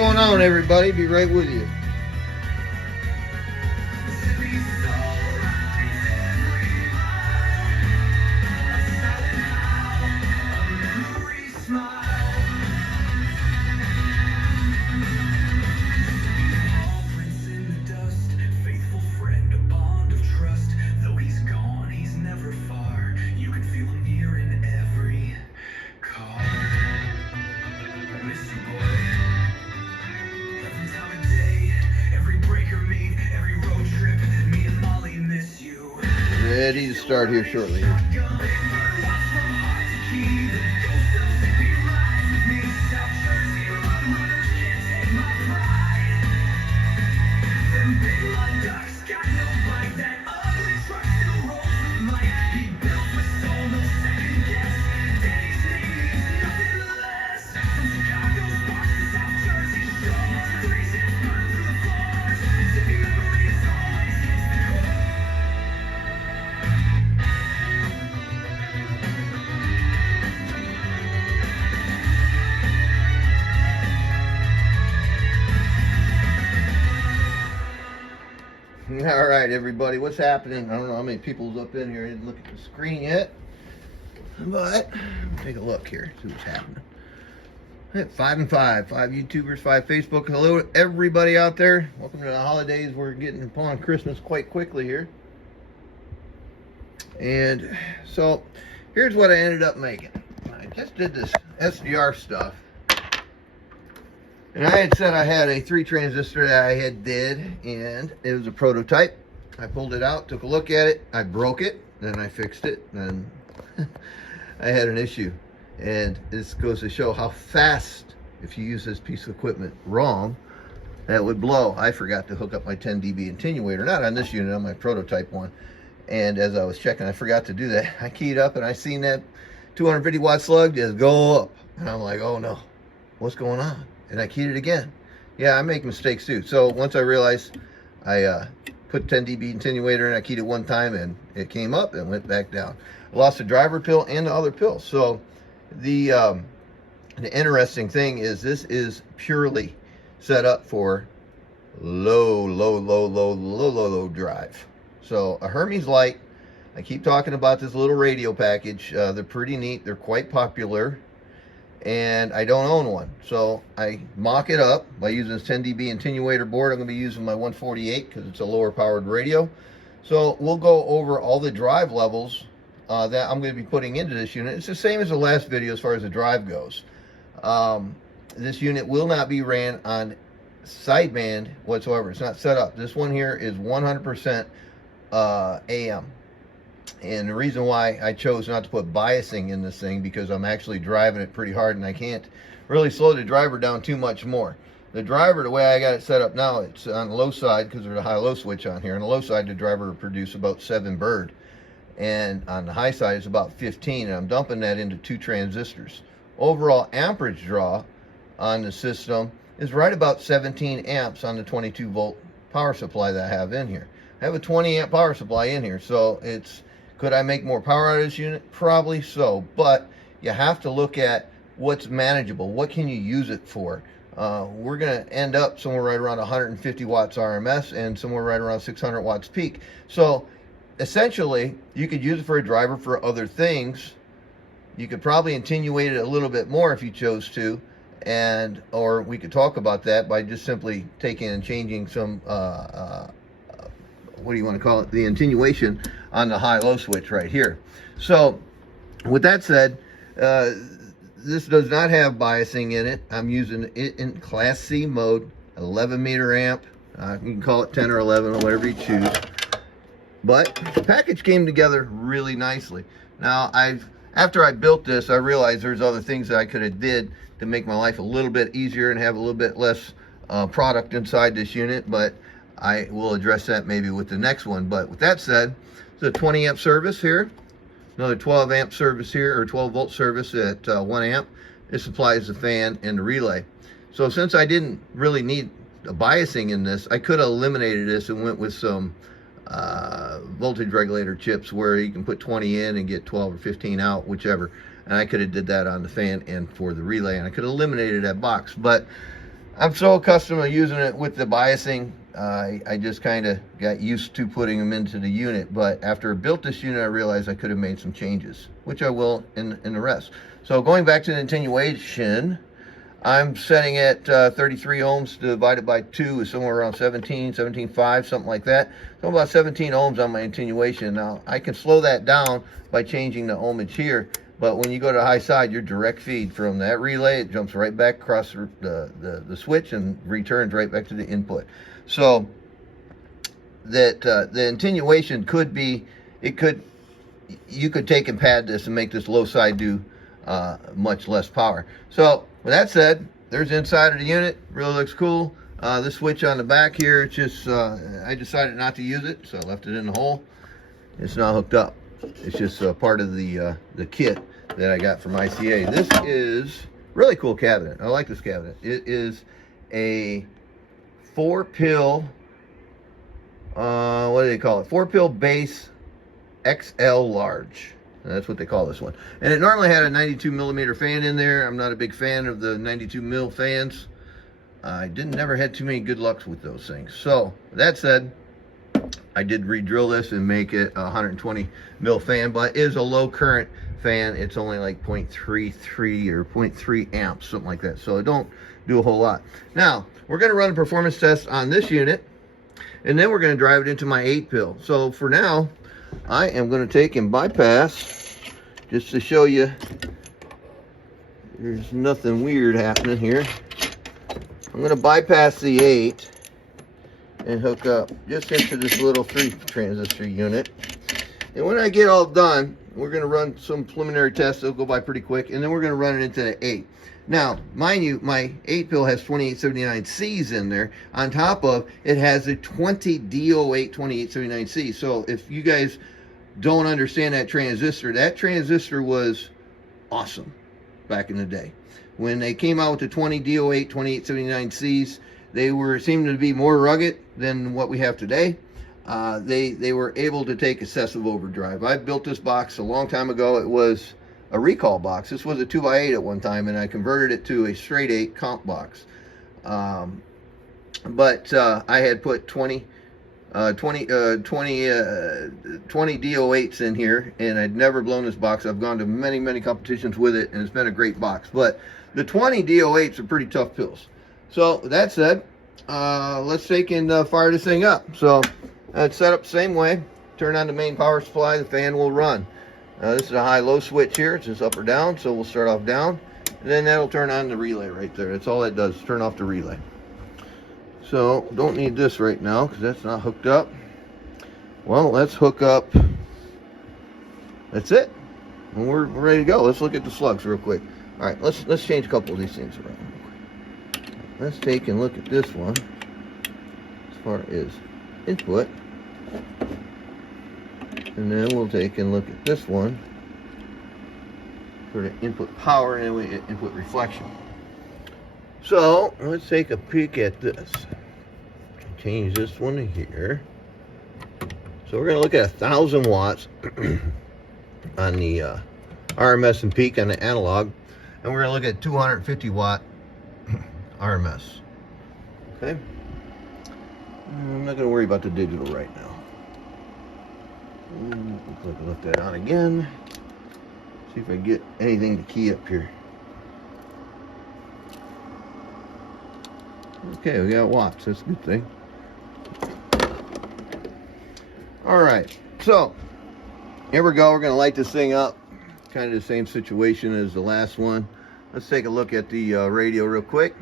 going on, everybody? Be right with you. Ready to start here shortly. All right, everybody, what's happening? I don't know how many people's up in here. I didn't look at the screen yet, but take a look here, see what's happening. 5 and 5 YouTubers, 5 Facebook. Hello, everybody out there. Welcome to the holidays. We're getting upon Christmas quite quickly here. And so here's what I ended up making. I just did this SDR stuff. And I had said I had a 3 transistor that I had did, and it was a prototype. I pulled it out, took a look at it, I broke it, then I fixed it, and I had an issue. And this goes to show how fast, if you use this piece of equipment wrong, that would blow. I forgot to hook up my 10 dB attenuator, not on this unit, on my prototype one. And as I was checking, I forgot to do that. I keyed up and I seen that 250 watt slug just go up. And I'm like, oh no, what's going on? And I keyed it again. Yeah, I make mistakes too. So once I realized, I put 10 dB attenuator and I keyed it one time and it came up and went back down. I lost the driver pill and the other pill. So the interesting thing is this is purely set up for low drive. So a Hermes light, I keep talking about this little radio package. They're pretty neat. They're quite popular. And I don't own one, so I mock it up by using this 10 dB attenuator board. I'm going to be using my 148 because it's a lower powered radio. So we'll go over all the drive levels that I'm going to be putting into this unit. It's the same as the last video as far as the drive goes. This unit will not be ran on sideband whatsoever. It's not set up. This one here is 100% AM. And the reason why I chose not to put biasing in this thing, because I'm actually driving it pretty hard and I can't really slow the driver down too much more. The driver, the way I got it set up now, it's on the low side because there's a high-low switch on here. On the low side, the driver will produce about 7 bird. And on the high side, it's about 15. And I'm dumping that into 2 transistors. Overall amperage draw on the system is right about 17 amps on the 22 volt power supply that I have in here. I have a 20 amp power supply in here, so it's... Could I make more power out of this unit? Probably so, but you have to look at what's manageable. What can you use it for? We're going to end up somewhere right around 150 watts RMS and somewhere right around 600 watts peak. So essentially, you could use it for a driver for other things. You could probably attenuate it a little bit more if you chose to, or we could talk about that by just simply taking and changing some what do you want to call it, the attenuation on the high-low switch right here. So with that said, this does not have biasing in it. I'm using it in Class C mode, 11 meter amp. You can call it 10 or 11 or whatever you choose. But the package came together really nicely. Now, after I built this, I realized there's other things that I could have did to make my life a little bit easier and have a little bit less product inside this unit, but I will address that maybe with the next one. But with that said, it's a 20 amp service here, another 12 amp service here, or 12 volt service at 1 amp. It supplies the fan and the relay. So since I didn't really need a biasing in this, I could have eliminated this and went with some voltage regulator chips where you can put 20 in and get 12 or 15 out, whichever. And I could have did that on the fan and for the relay, and I could have eliminated that box. But I'm so accustomed to using it with the biasing. I just kind of got used to putting them into the unit, but after I built this unit, I realized I could have made some changes, which I will in the rest. So going back to the attenuation, I'm setting at 33 ohms divided by 2 is somewhere around 17.5, something like that. So about 17 ohms on my attenuation. Now, I can slow that down by changing the ohmage here, but when you go to the high side, your direct feed from that relay, it jumps right back across the switch and returns right back to the input. So that the attenuation could be, you could take and pad this and make this low side do much less power. So with that said, there's the inside of the unit. Really looks cool. This switch on the back here, it's just I decided not to use it, so I left it in the hole. It's not hooked up. It's just part of the kit that I got from ICA. This is really cool cabinet. I like this cabinet. It is a 4-pill, what do they call it? 4-pill base XL large. That's what they call this one. And it normally had a 92 millimeter fan in there. I'm not a big fan of the 92 mil fans. I never had too many good lucks with those things. So with that said, I did re-drill this and make it a 120 mil fan, but it is a low current fan. It's only like 0.33 or 0.3 amps, something like that. So it don't do a whole lot. Now, we're going to run a performance test on this unit, and then we're going to drive it into my 8-pill. So for now, I am going to take and bypass, just to show you there's nothing weird happening here. I'm going to bypass the 8 and hook up just into this little 3 transistor unit. And when I get all done, we're going to run some preliminary tests. They'll go by pretty quick, and then we're going to run it into the 8. Now, mind you, my 8-pill has 2879Cs in there. On top of it has a 20 DO8 2879C. So if you guys don't understand that transistor was awesome back in the day. When they came out with the 20 DO8 2879Cs, they seemed to be more rugged than what we have today. They were able to take excessive overdrive. I built this box a long time ago. It was a recall box. This was a 2x8 at one time, and I converted it to a straight 8 comp box. But I had put 20 DO8s in here, and I'd never blown this box. I've gone to many competitions with it, and it's been a great box. But the 20 DO8s are pretty tough pills. So that said, let's take and fire this thing up. So it's set up the same way. Turn on the main power supply, the fan will run. This is a high-low switch here. It's just up or down, so we'll start off down. And then that'll turn on the relay right there. That's all that does, turn off the relay. So, don't need this right now because that's not hooked up. Well, let's hook up. That's it. And we're ready to go. Let's look at the slugs real quick. All right, let's change a couple of these things around real quick. Let's take and look at this one as far as input. And then we'll take and look at this one for the input power, and then we get input reflection. So let's take a peek at this. Change this one to here. So we're going to look at 1,000 watts on the RMS and peak on the analog, and we're going to look at 250 watt RMS. Okay. I'm not going to worry about the digital right now. Lift that on again. See if I can get anything to key up here. Okay, we got watts. That's a good thing. Alright, so here we go. We're going to light this thing up. Kind of the same situation as the last one. Let's take a look at the radio real quick.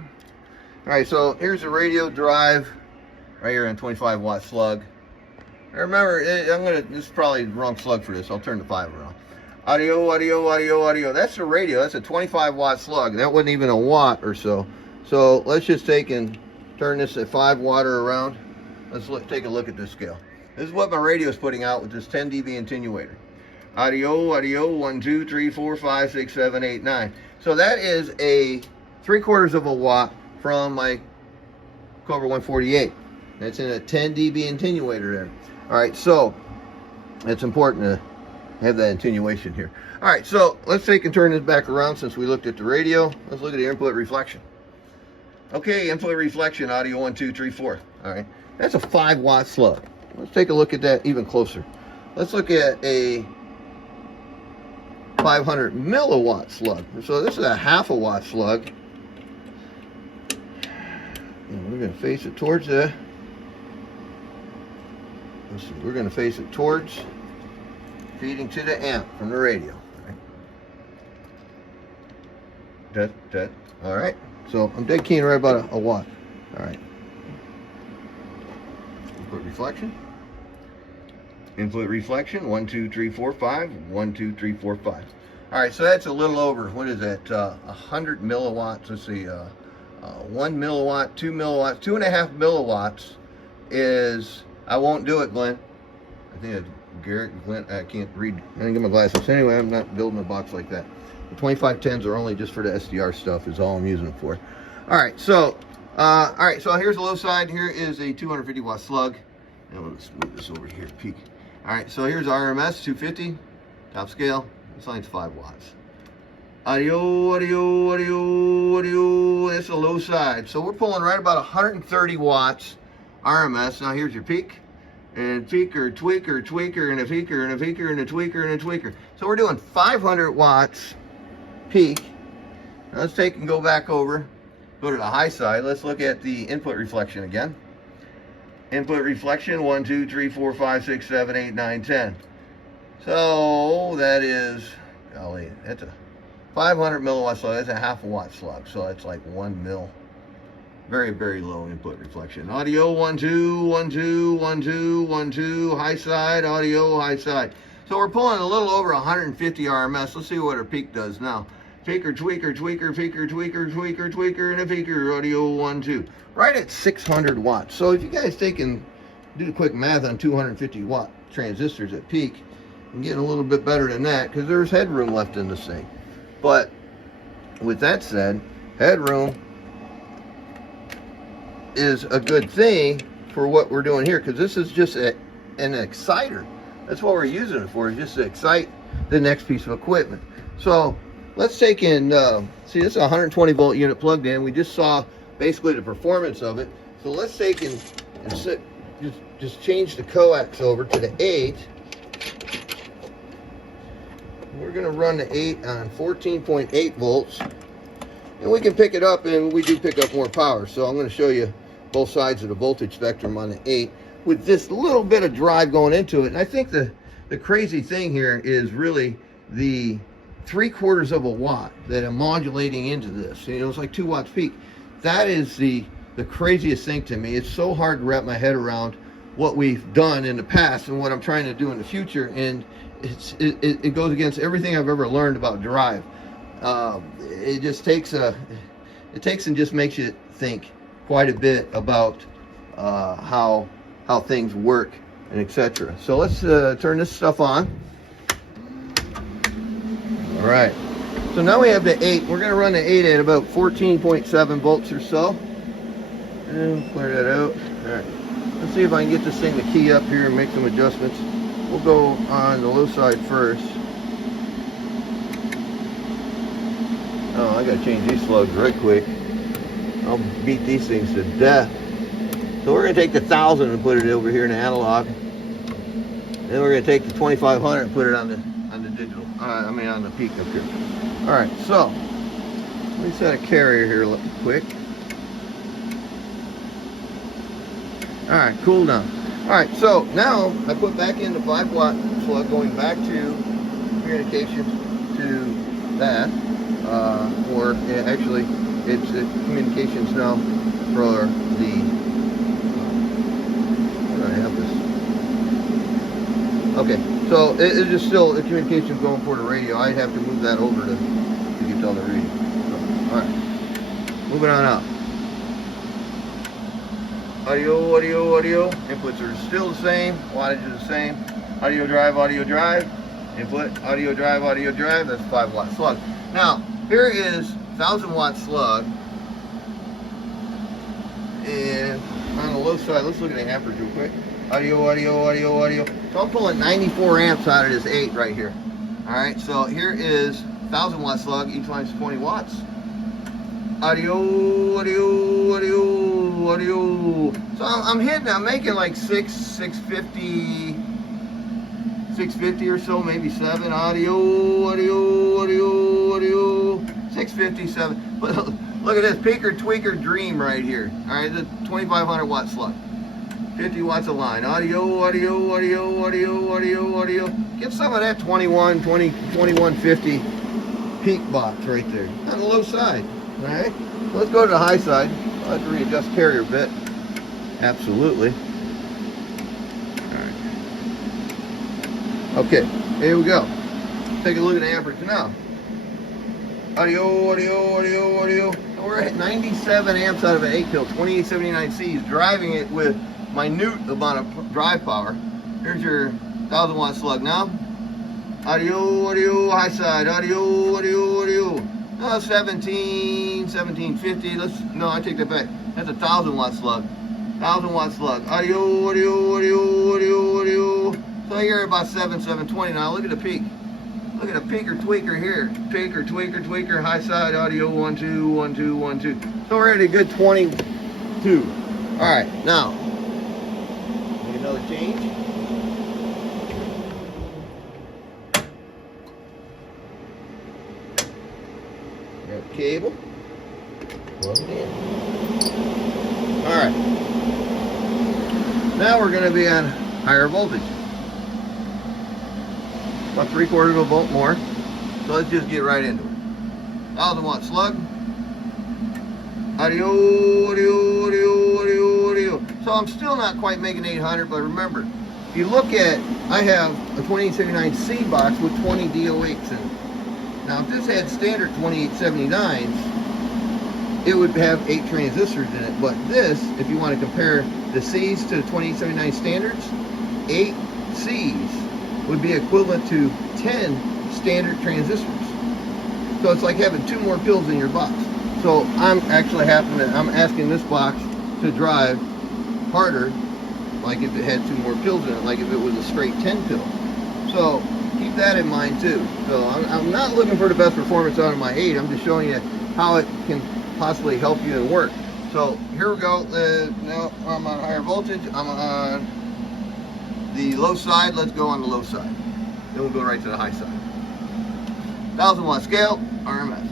Alright, so here's the radio drive right here on 25 watt slug. Remember, this is probably the wrong slug for this. I'll turn the 5 around. Audio. That's the radio. That's a 25 watt slug. That wasn't even a watt or so. So let's just take and turn this at 5 watt around. Let's take a look at this scale. This is what my radio is putting out with this 10 dB attenuator. Audio, 1, 2, 3, 4, 5, 6, 7, 8, 9. So that is a 3/4 of a watt from my Cobra 148. That's in a 10 dB attenuator there. All right, so it's important to have that attenuation here. All right, so let's take and turn this back around since we looked at the radio. Let's look at the input reflection. Okay, input reflection, audio 1, 2, 3, 4. All right, that's a 5-watt slug. Let's take a look at that even closer. Let's look at a 500 milliwatt slug. So this is a 1/2 watt slug. And we're going to face it towards the. Let's see, we're going to face it towards feeding to the amp from the radio. All right. All right. So I'm dead keen right about a watt. All right. Input reflection. Input reflection. 1, 2, 3, 4, 5. 1, 2, 3, 4, 5. All right. So that's a little over. What is that? 100 milliwatts. Let's see. 1 milliwatt, 2 milliwatts, 2.5 milliwatts is. I won't do it, Glenn. I think it's Garrett and Glenn. I can't read. I didn't get my glasses. Anyway, I'm not building a box like that. The 2510s are only just for the SDR stuff. Is all I'm using it for. All right. So So here's the low side. Here is a 250 watt slug. And let's move this over here. Peak. All right. So here's RMS 250 top scale. This line's 5 watts. Audio, audio, audio, audio. That's the low side. So we're pulling right about 130 watts RMS. Now here's your peak. And peaker, tweaker, tweaker, and a peaker, and a peaker, and a tweaker, and a tweaker. So we're doing 500 watts peak. Now let's take and go back over. Go to the high side. Let's look at the input reflection again. Input reflection 1, 2, 3, 4, 5, 6, 7, 8, 9, 10. So that is, golly, that's a 500 milliwatt slug. That's a 1/2 watt slug. So that's like 1 mil. Very, very low input reflection. Audio 1, 2, 1, 2, 1, 2, 1, 2. High side, audio, high side. So we're pulling a little over 150 RMS. Let's see what our peak does now. Peaker, tweaker, tweaker, peaker, tweaker, tweaker, tweaker, and a peaker. Audio 1, 2. Right at 600 watts. So if you guys take and do the quick math on 250 watt transistors at peak, and getting a little bit better than that, because there's headroom left in this thing. But with that said, headroom is a good thing for what we're doing here, because this is just an exciter. That's what we're using it for, is just to excite the next piece of equipment. So let's take in, see, this is a 120 volt unit plugged in. We just saw basically the performance of it. So let's take and just change the coax over to the 8. We're going to run the 8 on 14.8 volts. And we can pick it up, and we do pick up more power. So I'm going to show you both sides of the voltage spectrum on the 8 with this little bit of drive going into it. And I think the crazy thing here is really the 3/4 of a watt that I'm modulating into this. You know, it's like 2 watts peak. That is the craziest thing to me. It's so hard to wrap my head around what we've done in the past and what I'm trying to do in the future. And it goes against everything I've ever learned about drive. It just takes and just makes you think quite a bit about how things work and etc. So let's turn this stuff on. All right. So now we have the 8. We're going to run the 8 at about 14.7 volts or so. And clear that out. All right. Let's see if I can get this thing to key up here and make some adjustments. We'll go on the low side first. Oh, I gotta change these slugs right quick. I'll beat these things to death. So we're gonna take the 1000 and put it over here in the analog. Then we're gonna take the 2500 and put it on the digital. On the peak up here. All right, so let me set a carrier here quick. All right, cool down. All right, so now I put back in the 5 watt plug, going back to communications to that, or actually it's communications now for the, how do I have this? Okay, so it's just still the communications going for the radio. I'd have to move that over to get on the radio. So, all right, moving on out. Audio, audio, audio. Inputs are still the same. Wattage is the same. Audio drive, audio drive. Input, audio drive, audio drive. That's 5 watt slug. Now, here is 1000 watt slug. And on the low side, let's look at the amperage real quick. Audio, audio, audio, audio. So I'm pulling 94 amps out of this 8 right here. All right, so here is 1000 watt slug. Each line's 20 watts. audio, audio, audio, audio. So I'm hitting, I'm making like 650 or so, maybe 7. Audio, audio, audio, audio. 657. But look at this peaker tweaker dream right here. All right, the 2,500 watt slug. 50 watts a line. Audio, audio, audio, audio, audio, audio. Get some of that 2150 peak box right there on the low side. All right, let's go to the high side. I'll have to readjust carrier a bit. Absolutely. All right. Okay, here we go. Take a look at the amperage now. Audio, audio, audio, audio. So we're at 97 amps out of an 8 pill, 2879Cs, driving it with minute amount of drive power. Here's your 1,000 watt slug now. Audio, audio, high side, audio, audio, audio. 1750. No, I take that back. That's a 1,000 watt slug. 1,000 watt slug. Audio, audio, audio, audio, audio. So you're about 720 now. Look at the peak. Look at a peaker tweaker here. Peaker, tweaker, tweaker, high side, audio, 1, 2, 1, 2, 1, 2. So we're at a good 22. All right, now, make another change. Grab the cable, plug it in. All right, now we're gonna be on higher voltage. About 3/4 of a volt more. So let's just get right into it. 1,000 watt slug. Audio, audio, audio, audio, audio. So I'm still not quite making 800, but remember, if you look at, I have a 2879C box with 20 DO8s in it. Now if this had standard 2879s, it would have 8 transistors in it. But this, if you want to compare the C's to the 2879 standards, 8 C's would be equivalent to 10 standard transistors. So it's like having 2 more pills in your box. So I'm actually I'm asking this box to drive harder, like if it had 2 more pills in it, like if it was a straight 10 pill. So keep that in mind too. So I'm not looking for the best performance out of my 8. I'm just showing you how it can possibly help you and work. So here we go. Now I'm on higher voltage. I'm on the low side. Let's go on the low side. Then we'll go right to the high side. 1,000 watt scale, RMS.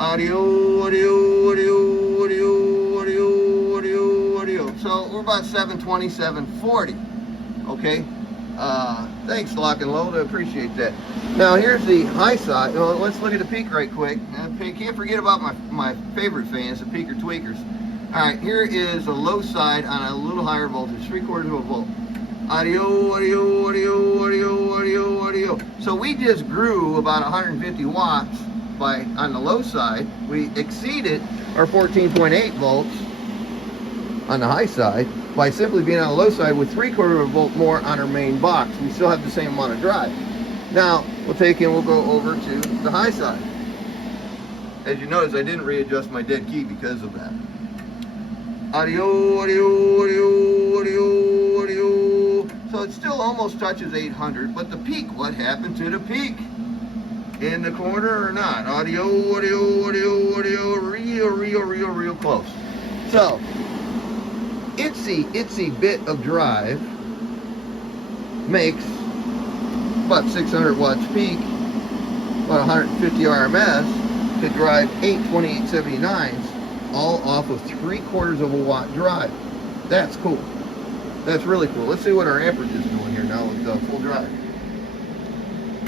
Audio, audio, audio, audio, audio, audio, audio. So we're about 720, 740. Okay. Thanks, Lock and Load. I appreciate that. Now here's the high side. Well, let's look at the peak right quick. Can't forget about my favorite fans, the peaker tweakers. All right, here is a low side on a little higher voltage, 3/4 of a volt. Audio, audio, audio, audio, audio, audio. So we just grew about 150 watts on the low side. We exceeded our 14.8 volts on the high side by simply being on the low side with 3/4 of a volt more on our main box. We still have the same amount of drive. Now we'll go over to the high side. As you notice, I didn't readjust my dead key because of that. Audio, audio, audio, audio, audio. So it still almost touches 800, but the peak, what happened to the peak? In the corner or not? Audio, audio, audio, audio, real close. So, itsy bit of drive makes about 600 watts peak, about 150 RMS to drive 8 2879s, all off of 3/4 of a watt drive. That's cool. That's really cool. Let's see what our amperage is doing here now with full drive.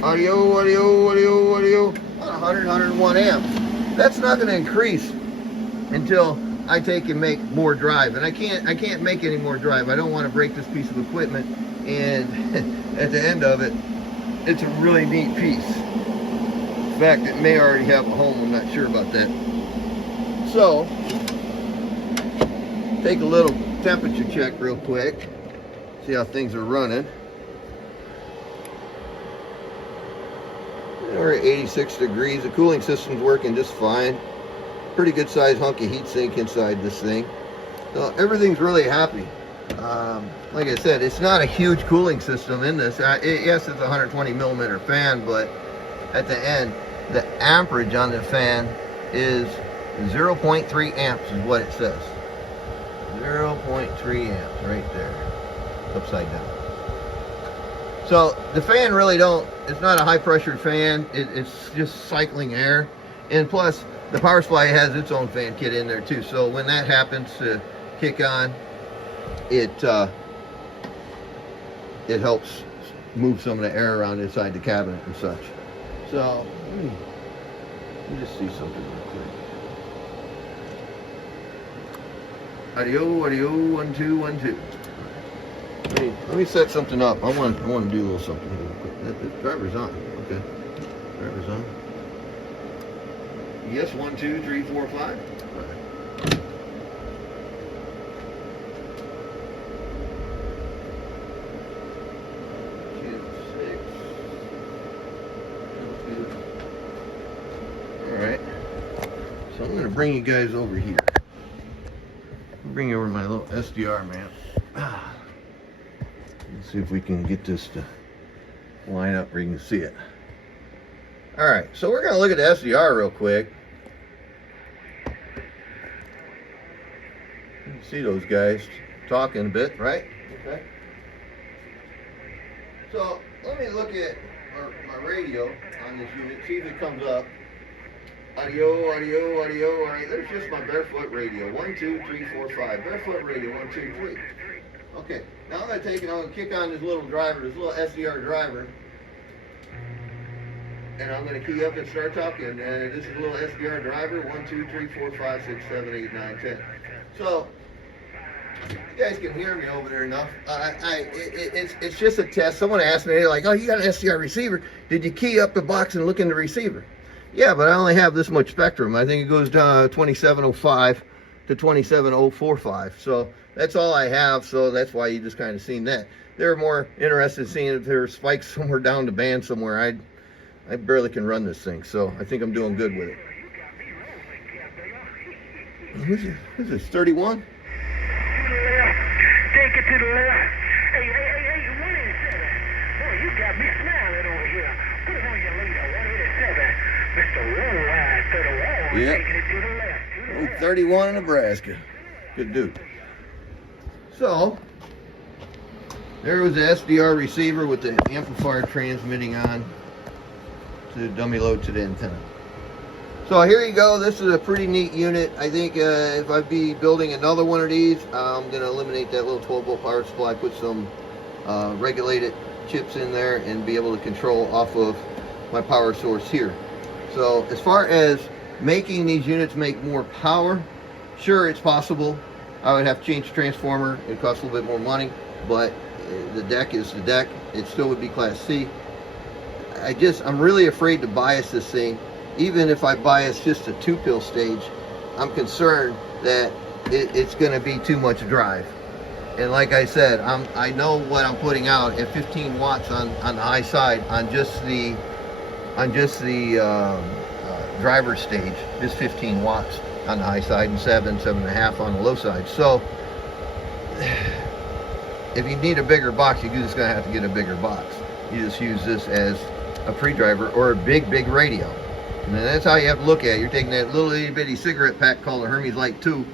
Audio, audio, audio, audio, about 100, 101 amps. That's not going to increase until I take and make more drive. And I can't make any more drive. I don't want to break this piece of equipment. And at the end of it, it's a really neat piece. In fact, it may already have a home. I'm not sure about that. So, take a little temperature check real quick. See how things are running. We're at 86 degrees. The cooling system's working just fine. Pretty good sized hunky heat sink inside this thing. So everything's really happy. Like I said, it's not a huge cooling system in this. Yes, it's a 120 millimeter fan, but at the end, the amperage on the fan is 0.3 amps is what it says. 0.3 amps right there, upside down. So the fan really it's not a high pressure fan. It's just cycling air. And plus the power supply has its own fan kit in there too. So when that happens to kick on, it helps move some of the air around inside the cabinet and such. So let me just see something real quick. Audio, 1 2 1 2. Let me set something up. I want to do a little something here real quick. The driver's on. Okay, driver's on. Yes, 1 2 3 4 5. All right. 2 6. All right. So I'm going to bring you guys over here. Bring you over my little SDR map. Let's see if we can get this to line up where you can see it. All right, so we're going to look at the SDR real quick. You can see those guys talking a bit, right? Okay. So let me look at my radio on this unit, see if it comes up. Audio, audio, audio. All right, there's just my barefoot radio. 1 2 3 4 5. Barefoot radio. 1 2 3. Okay, now I'm going to take it, I'm going to kick on this little driver, this little SDR driver, and I'm going to key up and start talking. And this is a little SDR driver, 1 2 3 4 5 6 7 8 9 10. So you guys can hear me over there enough. It's just a test. Someone asked me, they're like, "Oh, you got an SDR receiver? Did you key up the box and look in the receiver?" Yeah, but I only have this much spectrum. I think it goes to 2705 to 27045. So that's all I have. So that's why you just kind of seen that. They're more interested in seeing if there's spikes somewhere down the band somewhere. I barely can run this thing, so I think I'm doing good with it. Who's this? 31? Take it to the left. Hey, 187. Boy, you got me smiling over here. Put it on your leader, 187. Mr. Worldwide 31. Yep. Taking it to the left. 31 in Nebraska. Good dude. So, there was the SDR receiver with the amplifier transmitting on to dummy load to the antenna. So here you go. This is a pretty neat unit. I think if I'd be building another one of these, I'm going to eliminate that little 12-volt power supply, put some regulated chips in there, and be able to control off of my power source here. So as far as making these units make more power, sure, it's possible. I would have to change the transformer. It costs a little bit more money, but the deck is the deck. It still would be Class C. I'm really afraid to bias this thing. Even if I bias just a 2-pill stage, I'm concerned that it's going to be too much drive. And like I said, I know what I'm putting out at 15 watts on the high side on just the driver stage, just 15 watts on the high side and 7.5 on the low side. So if you need a bigger box, you're just going to have to get a bigger box. You just use this as a pre-driver or a big radio. And that's how you have to look at it. You're taking that little itty bitty cigarette pack called a Hermes Light 2,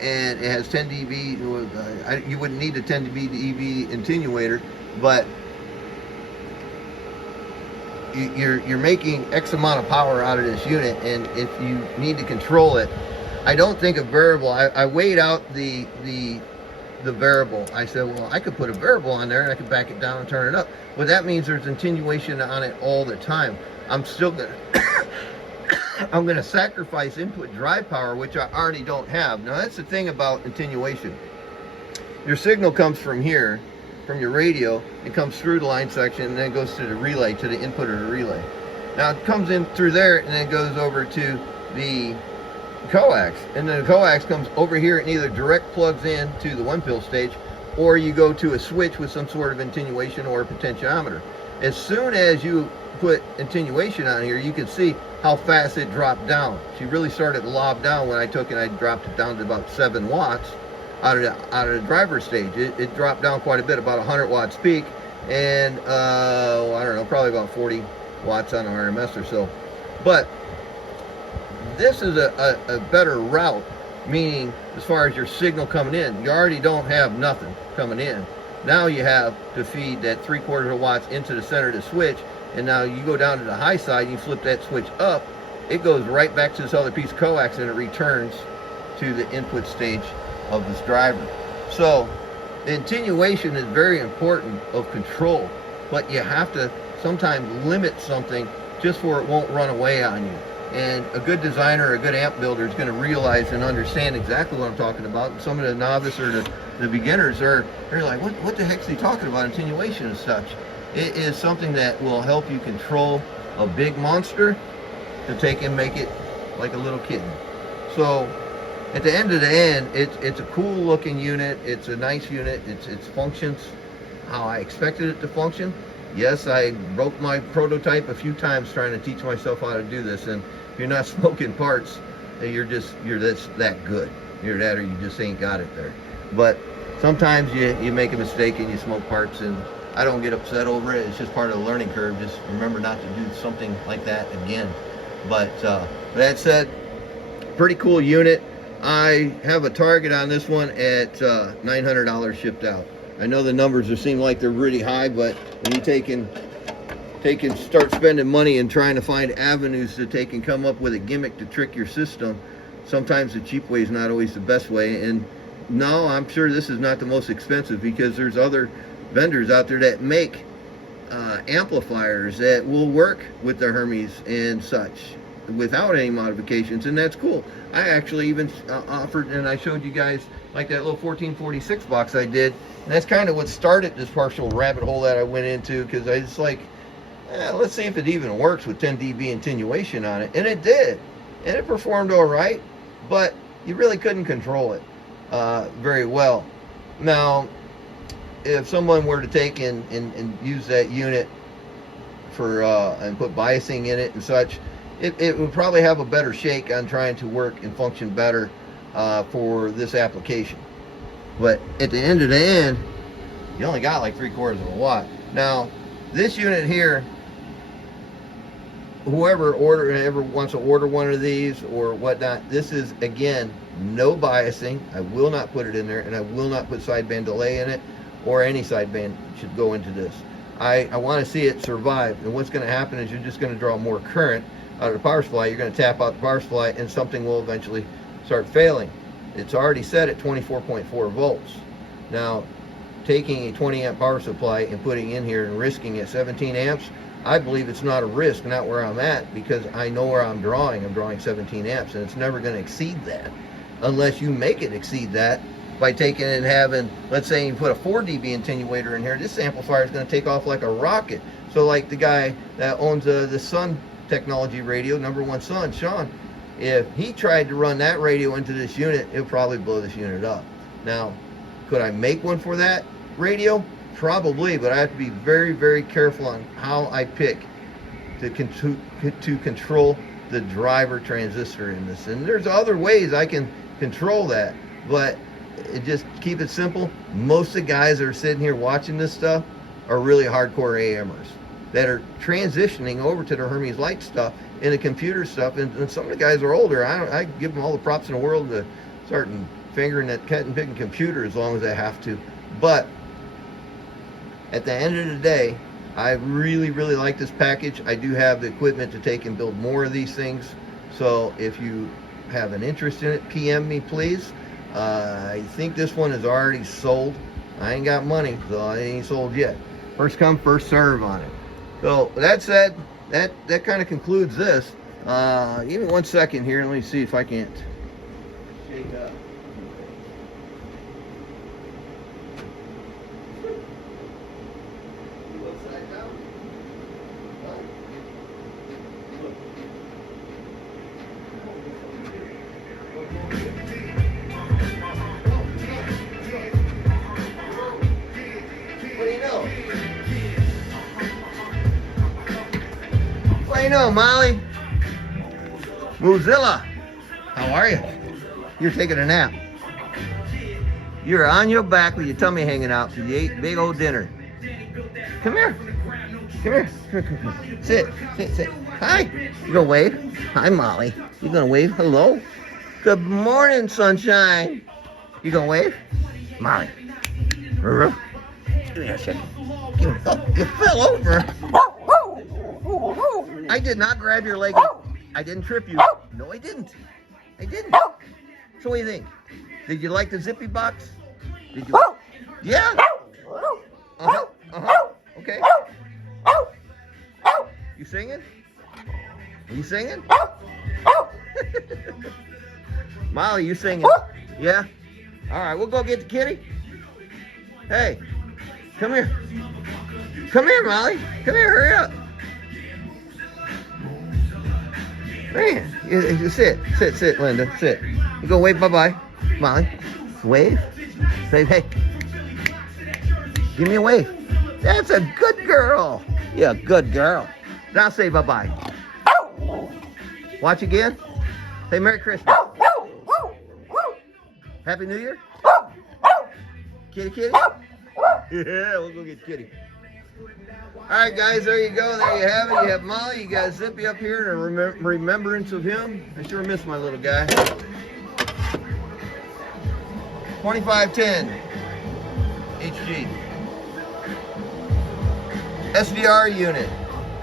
and it has 10 dB. You wouldn't need a 10 dB attenuator, but you're making X amount of power out of this unit, and if you need to control it, I don't think a variable. I weighed out the variable. I said, well, I could put a variable on there and I could back it down and turn it up. Well, that means there's attenuation on it all the time. I'm still gonna I'm gonna sacrifice input drive power, which I already don't have. Now that's the thing about attenuation. Your signal comes from here, from your radio, it comes through the line section and then goes to the relay, to the input of the relay. Now it comes in through there and then goes over to the coax, and then the coax comes over here and either direct plugs in to the 1-pill stage, or you go to a switch with some sort of attenuation or a potentiometer. As soon as you put attenuation on here, you can see how fast it dropped down. She really started to lob down when I took it. I dropped it down to about 7 watts out of the driver stage. It dropped down quite a bit, about 100 watts peak, and I don't know, probably about 40 watts on RMS or so. But this is a better route, meaning as far as your signal coming in, you already don't have nothing coming in. Now you have to feed that 3/4 of watts into the center of the switch, and now you go down to the high side, you flip that switch up, it goes right back to this other piece of coax, and it returns to the input stage of this driver. So the attenuation is very important of control, but you have to sometimes limit something just so it won't run away on you. And a good designer or a good amp builder is going to realize and understand exactly what I'm talking about. Some of the novice or the beginners they're like, what the heck's he talking about, attenuation and such? It is something that will help you control a big monster to take and make it like a little kitten. So at the end of the end, it's a cool looking unit. It's a nice unit. It functions how I expected it to function. Yes, I broke my prototype a few times trying to teach myself how to do this, and if you're not smoking parts, you're that good. You're that, or you just ain't got it there. But sometimes you make a mistake and you smoke parts, and I don't get upset over it. It's just part of the learning curve. Just remember not to do something like that again. But that said, pretty cool unit. I have a target on this one at $900 shipped out. I know the numbers seem like they're really high, but when you take and start spending money and trying to find avenues to take and come up with a gimmick to trick your system, sometimes the cheap way is not always the best way. And no, I'm sure this is not the most expensive, because there's other vendors out there that make amplifiers that will work with the Hermes and such without any modifications, and that's cool. I actually even offered, and I showed you guys like that little 1446 box I did, and that's kind of what started this partial rabbit hole that I went into, because I was like, let's see if it even works with 10 dB attenuation on it. And it did, and it performed all right, but you really couldn't control it very well. Now if someone were to take and use that unit for and put biasing in it and such, it would probably have a better shake on trying to work and function better for this application. But at the end of the end, you only got like 3/4 of a watt. Now this unit here, whoever ever wants to order one of these or whatnot, this is again no biasing. I will not put it in there, and I will not put sideband delay in it, or any sideband should go into this. I want to see it survive, and what's going to happen is you're just going to draw more current out of the power supply. You're going to tap out the power supply, and something will eventually start failing. It's already set at 24.4 volts. Now, taking a 20 amp power supply and putting in here and risking at 17 amps, I believe it's not a risk, not where I'm at, because I know where I'm drawing. I'm drawing 17 amps, and it's never going to exceed that unless you make it exceed that by taking and having, let's say you put a 4 dB attenuator in here. This amplifier is going to take off like a rocket. So like the guy that owns the Sun Technology radio, #1 Sun, Sean, if he tried to run that radio into this unit, it would probably blow this unit up. Now, could I make one for that radio? Probably, but I have to be very, very careful on how I pick to control the driver transistor in this. And there's other ways I can control that, but just keep it simple. Most of the guys that are sitting here watching this stuff are really hardcore AMers that are transitioning over to the Hermes Light stuff and the computer stuff, and some of the guys are older. I give them all the props in the world to start fingering that cat and picking computer as long as they have to. But at the end of the day, I really, really like this package. I do have the equipment to take and build more of these things. So if you have an interest in it, PM me, please. I think this one is already sold. I ain't got money, so it ain't sold yet. First come, first serve on it. So that said, that kind of concludes this. Give me 1 second here. Let me see if I can't shake up. What do you know, Molly? Mozilla, how are you? You're taking a nap. You're on your back with your tummy hanging out because you ate big old dinner. Come here. Come here. Sit. Hi. You gonna wave? Hi, Molly. You gonna wave? Hello? Good morning, sunshine. You gonna wave? Molly. Give me a second. Oh, you fell over. I did not grab your leg. I didn't trip you. No, I didn't. I didn't. So what do you think? Did you like the zippy box? Did you? Yeah. Uh-huh. Uh-huh. Okay. You singing? Are you singing? Molly, you singing? Yeah? All right, we'll go get the kitty. Hey, come here. Come here, Molly. Come here, hurry up. Man, you sit, Linda, sit. You go wave bye-bye. Molly, wave. Say, hey. Give me a wave. That's a good girl. Yeah, good girl. Now say bye-bye. Watch again. Say Merry Christmas. Happy New Year. Kitty, kitty. Yeah, we'll go get kitty. All right, guys, there you go. There you have it. You have Molly. You got Zippy up here in remembrance of him. I sure miss my little guy. 2510 HG. SDR unit.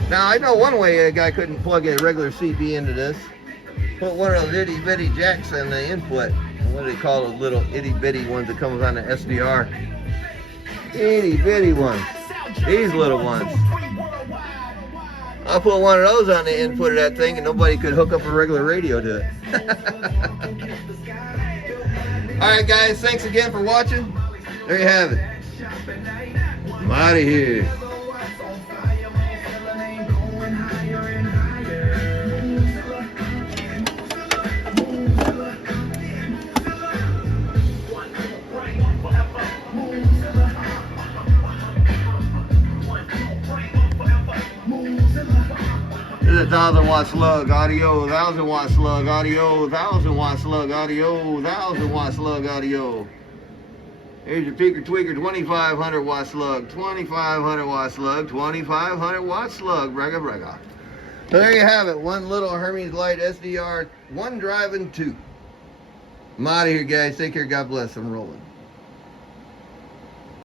Now, I know one way a guy couldn't plug a regular CB into this. Put one of those itty bitty jacks in the input. What do they call those little itty bitty ones that comes on the SDR? Itty bitty ones. These little ones. I'll put one of those on the input of that thing and nobody could hook up a regular radio to it. Alright guys, thanks again for watching. There you have it. I'm out of here. This is a 1,000-watt slug audio, 1,000-watt slug audio, 1,000-watt slug audio, 1,000-watt slug audio. Here's your peeker tweaker, 2,500-watt slug, 2,500-watt slug, 2,500-watt slug, brega brega. So there you have it, one little Hermes Light SDR, one driving two. I'm out of here, guys. Take care. God bless. I'm rolling.